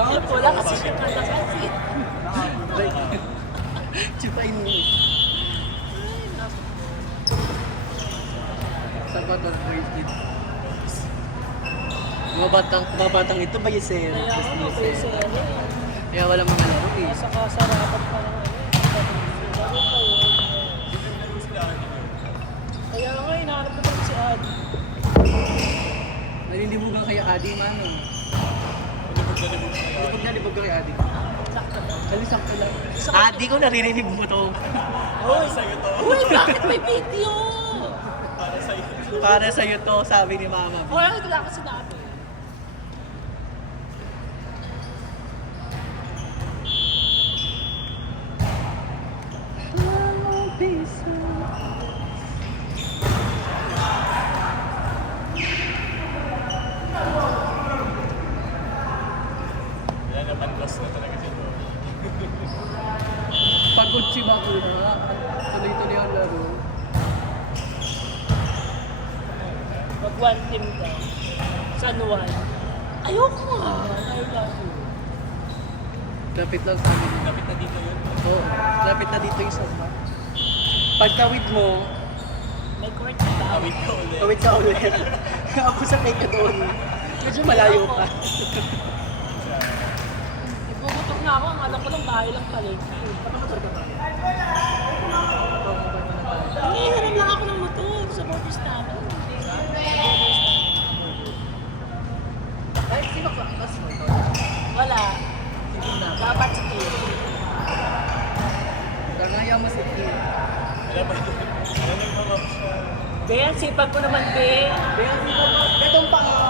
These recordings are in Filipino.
Wala kasi siya nakasit. Chupain mo. Salvador Virgin. Mga batang ito ba Yesel? Kaya ako mag-reserve. Kaya wala mga laro eh. Nasa kasarapan pa ng Kaya nga, hinahanap ko si Adi. Naninibugan kay Adi man. Libog ka kay Adi. Sakto ba? Sakto lang. Adi ko naririnig mo to. Uy, uy, bakit may video? Para sa'yo to, sabi ni Mama. Uy, wala ka sinabi. Wala na panlas na talaga dyan. Pagod si Bakuna. Tuloy-tuloy ang laro. Mag one team ka. San Juan. Ayoko nga. I love you. Lapit lang sa amin. Kapit na dito yun. Oo, lapit na dito yung samba. Pagtawid mo, May court na ba? Awit ka ulit. tawid ka ulit. Ako sa ka doon. Medyo malayo pa. Ipuputok na ako. Ang alam ko lang bahay lang pala. Nangihiram lang ako ng motor sa Borders namin. Ay, sino ka? Mas mo ito. Wala. Sige na. Dapat si Kim. Tangaya mo si Kim. Alam mo, alam mo yung mga siya. Be, ang sipag ko naman, Be. Betong pa nga.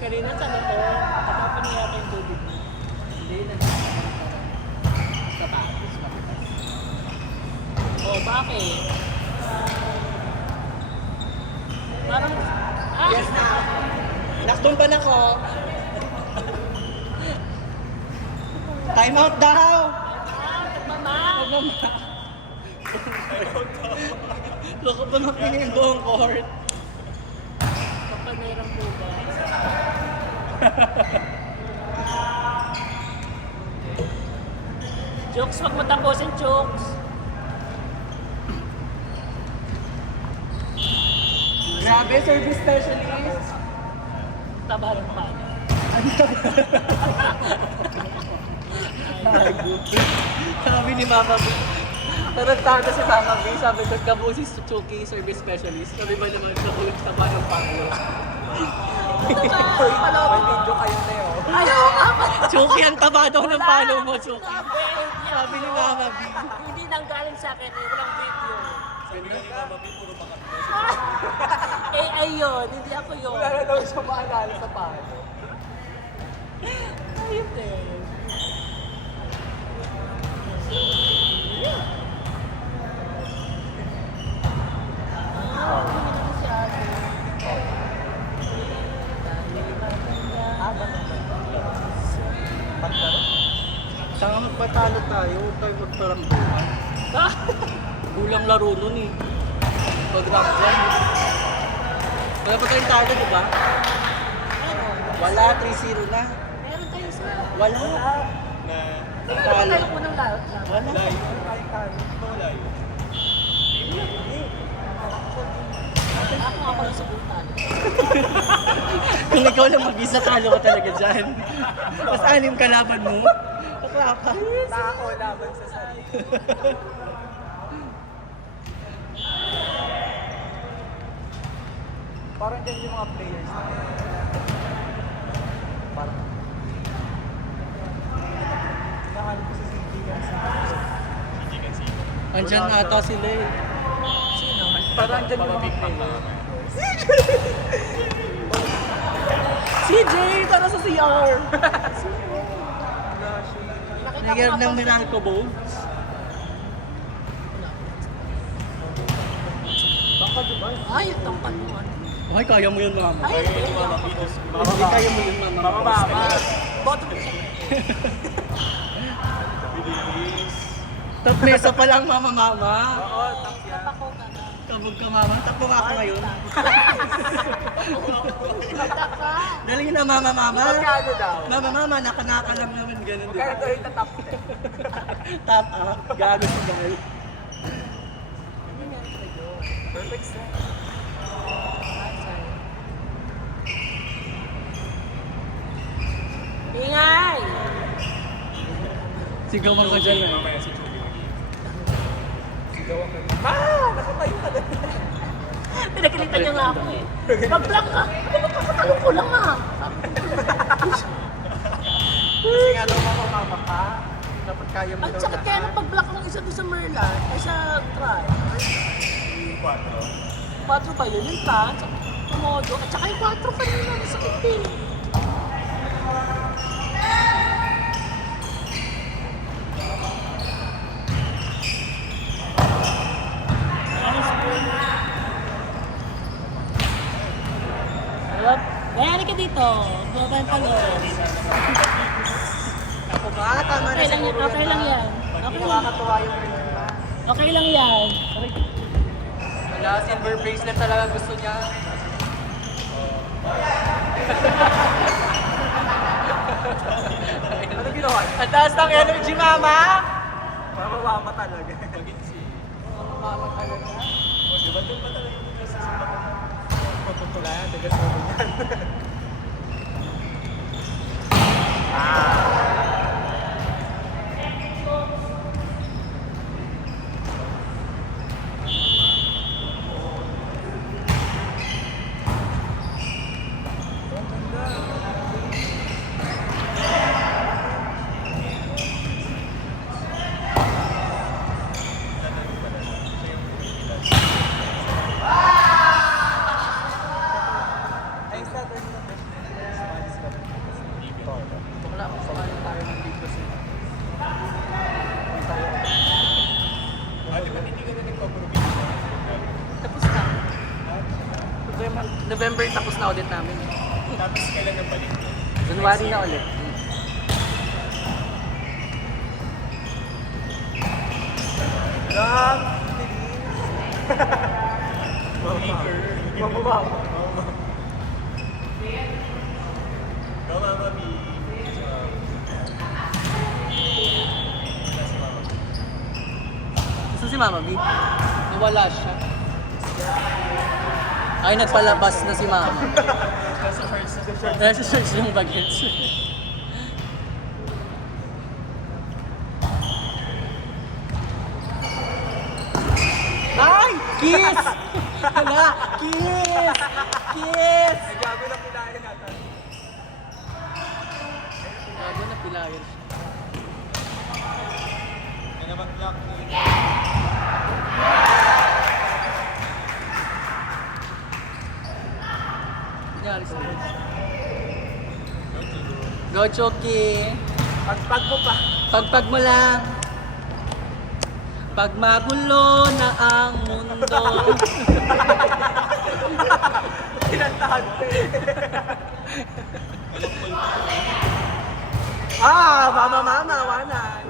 Kanina tanong ko, katapin niya yata yung tubig. Hindi na. Tapos, Oh, bakit? Parang, yes na. Nakdong pa na ko. Time out daw. mama. Loko pa makinig yung buong court. Kapanayran po ba? Jokes, wag mo tapusin, Jokes. Grabe, service specialist. Taba ng paano. Sabi ni Mama B. Tarantado si Mama B. Sabi ko, kamo si Chucky, service specialist. Sabi ba naman, nakulit sa ba ng pango? May video kayo na yun. Ayaw nga pa. Chucky, ang taba daw ng palo mo, Chucky. Sabi ni Mama B. Hindi nang galing sa akin, eh. Walang video. Sabi nga ni Mama B, puro makatlo. Eh, ayun. Hindi ako yun. Wala na daw siya maalala sa palo. Ayun eh. Saka magpatalo tayo, huwag tayo magparangguan. Kulang laro nun eh. Pag-ranguan. Wala pa tayong talo, di ba? Wala, 3-0 na. Meron tayo sa... Wala. Na, Meron Talo. tayo unang lahat. Wala. wala yun. Wala yun. Ako lang sa butan. Kung ikaw lang mag-isa, talo ka talaga dyan. Mas anim kalaban mo. Kaklapa. Ako laban sa sarili. Parang dyan yung mga players na parang nakahanap ko sa CD kasi Hindi kasi. Andyan ata sila eh. Sino? parang dyan yung mga Big Mac players. CJ! Tara sa CR! Nakita Nagyarap ko ng nga Meralco Bones. Baka diba? Ay, yung tampan mo. Okay, kaya mo yun, Mama. Ay, Kaya ni Mama B, Hindi kaya mo yun, Mama. Mababa. Bottom. bilis. Top mesa pa lang, Mama. Oo, tap yan. Napako ka na. Kabog ka mama. Takbo nga ako ngayon. Bata ka. Dali na mama. Magkano daw? Mama, nakanaka lang naman ganun. Magkano daw yung tatap? Top up. Gago si Gal. Perfect set. Ingay! Sigaw ka dyan. Mamaya si Chubby Sigawan ka. Ma! Nakatayo ka na. Pinagalitan niya nga ako eh. Pag-block ka. Papatalo ko lang ah. Kasi nga daw mama ka. Dapat kaya mo Ang daw sakit kaya ng pag-block ng isa doon sa Merlan. Ay sa try. yung 4. 4 ba yun? Yung tan? Sa Komodo. At saka yung 4 kanina. Masakit din. Mayari ka dito. Bumaban pa loob. Ako ba? Tama na Okay lang yan. siguro Okay lang yan. Okay lang. nakakatuwa yung rin ba? Okay lang yan. Wala, silver bracelet talaga gusto niya. Ano ginawa niya? Ang taas ng energy, mama! Mama talaga. Mama talaga. Di ba doon pa talaga yung kasi sa Wala yan, dagat mo yan. Ay, sa atin na to. Spanish ka. Wala ako sa kanya tayo ng dito sa... di ba hindi ka na nagpaprobinsya? Tapos na. November tapos na ulit namin. Tapos kailan ang balik? January na ulit. Lang! Weaker. Mababa. Go, Mama B. Gusto si Mama B? Nawala siya. Ay, nagpalabas na si Mama. Nasa first Nasa search yung bagets. Ay! Kiss! Hala! Kiss! Kiss! Ay, gago na pilahin natin. Gago na pilayan siya. Yan naman block mo yun. Nangyari sa Go, Choki! Pagpag mo pa. Pagpag mo lang. Pag magulo na ang mundo. Pinantahan ko eh. Mama, wanan.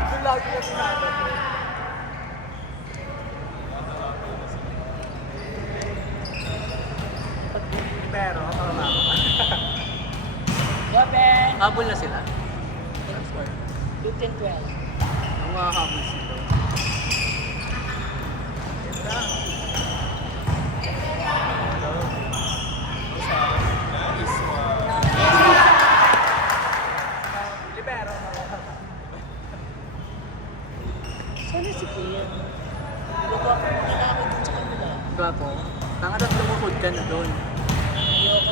Ito lagi yung sinabi. Pero, mama. Gabi. Habol na sila. 15-12. Ang mga habol sila. Libero. Sana si Kuya. Lugo ako. Kailangan ko dun sa kanila. Gago. Nangarap lumukod ka na doon.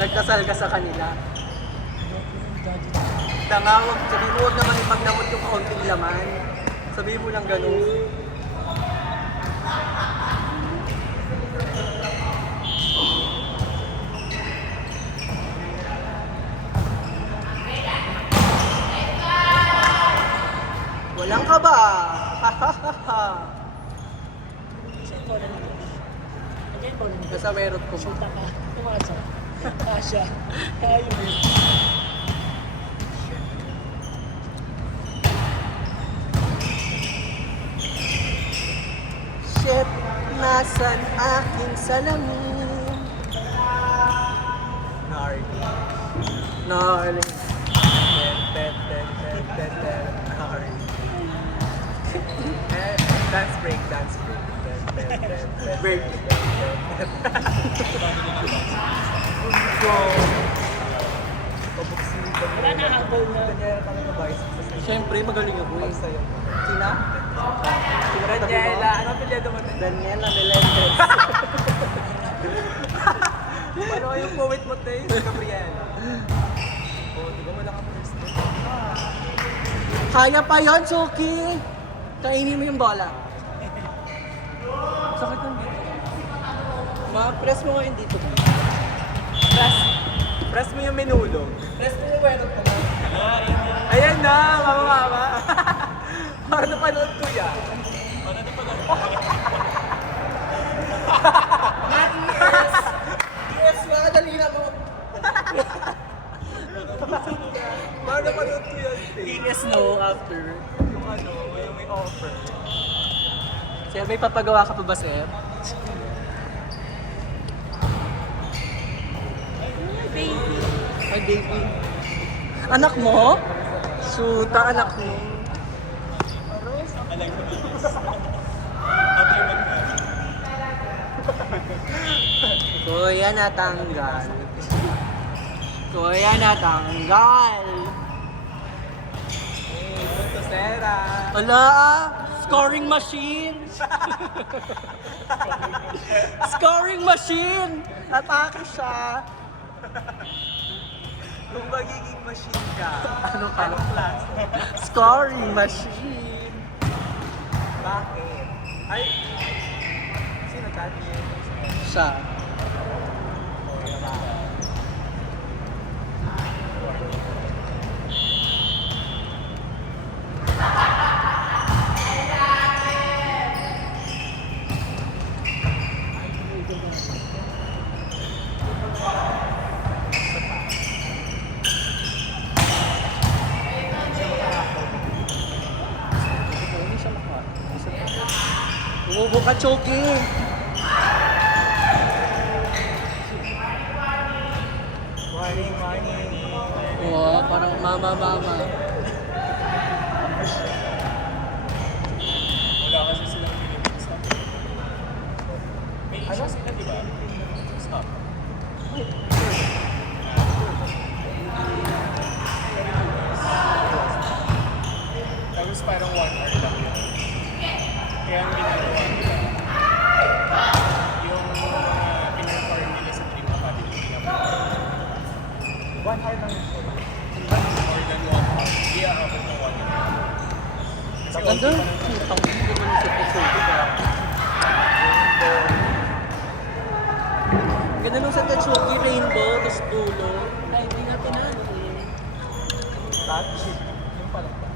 Nagdasal ka sa kanila. Tangawag, sabi mo huwag naman ipagnamot yung kaunting laman. Sabi mo lang ganun. Walang ka ba? Kasi ikaw na nito. Again, ikaw na nito. Nasa werot ko. Shoot ka. Tumasa. Kasha. Ayun. buksan aking salamin. Gnarly. Gnarly. Gnarly. Dance break, dance break. Break. Wala na habol na. Siyempre, magaling ako eh. Sina? Daniela, ano pilyado mo? Daniela Melendez. Ano yung poet mo, Tay? Gabriela. Oh, di ba wala ka first name? Kaya pa yon, Suki! Kainin mo yung bola. Sakit ng dito. Ma-press mo ngayon dito. Press mo yung menulog. Press mo yung werot mo. Ayan na, mama. Para napanood ko yan. Yes, mga dali na mo. Para napanood ko yan, Tay. Yes, no, after. Yung ano, yung may offer. Sir, may papagawa ka pa ba, sir? Baby. Ay, baby. Anak mo? Suta, anak mo. Kuya natanggal. Kuya natanggal. Punto Sera. Wala ah! Scoring machine! Scoring machine! Atake siya! Kung magiging machine ka, Ano ka? anong class? Scoring machine! Bakit? Ay, sino Daniel? Siya. Umubo ka, Choki! Morning. Oo, parang mama. Wala kasi silang Philippines. May issue sila, di ba? Stop. Tapos parang 1 hour lang yun. Kaya ang ginagawa nila, yung pinag-farm nila sa Dream Academy, 1 hour lang yung show. more than 1 hour. Hindi aabot ng 1 hour. Kasi Ganda. Ang ganda naman sa Tetsuki ka. Ganda nung sa Tetsuki, rainbow, tapos dulo. Ay, hindi natin ano eh. Touch. Yung pala ba?